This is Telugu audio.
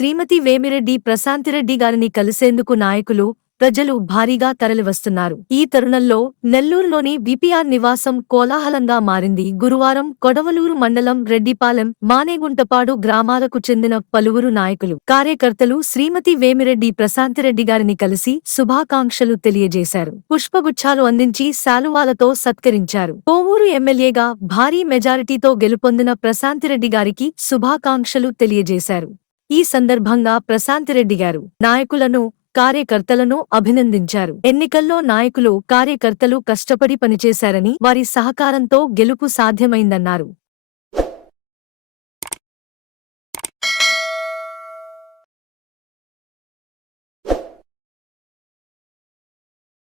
శ్రీమతి వేమిరెడ్డి ప్రశాంతిరెడ్డి గారిని కలిసేందుకు నాయకులు, ప్రజలు భారీగా తరలివస్తున్నారు. ఈ తరుణంలో నెల్లూరులోని విపిఆర్ నివాసం కోలాహలంగా మారింది. గురువారం కొడవలూరు మండలం రెడ్డిపాలెం, మానేగుంటపాడు గ్రామాలకు చెందిన పలువురు నాయకులు, కార్యకర్తలు శ్రీమతి వేమిరెడ్డి ప్రశాంతిరెడ్డి గారిని కలిసి శుభాకాంక్షలు తెలియజేశారు. పుష్పగుచ్ఛాలు అందించి శాలువాలతో సత్కరించారు. కోవూరు ఎమ్మెల్యేగా భారీ మెజారిటీతో గెలుపొందిన ప్రశాంతిరెడ్డి గారికి శుభాకాంక్షలు తెలియజేశారు. ఈ సందర్భంగా ప్రశాంతిరెడ్డి గారు నాయకులను, కార్యకర్తలను అభినందించారు. ఎన్నికల్లో నాయకులు, కార్యకర్తలు కష్టపడి పనిచేశారని, వారి సహకారంతో గెలుపు సాధ్యమైందన్నారు.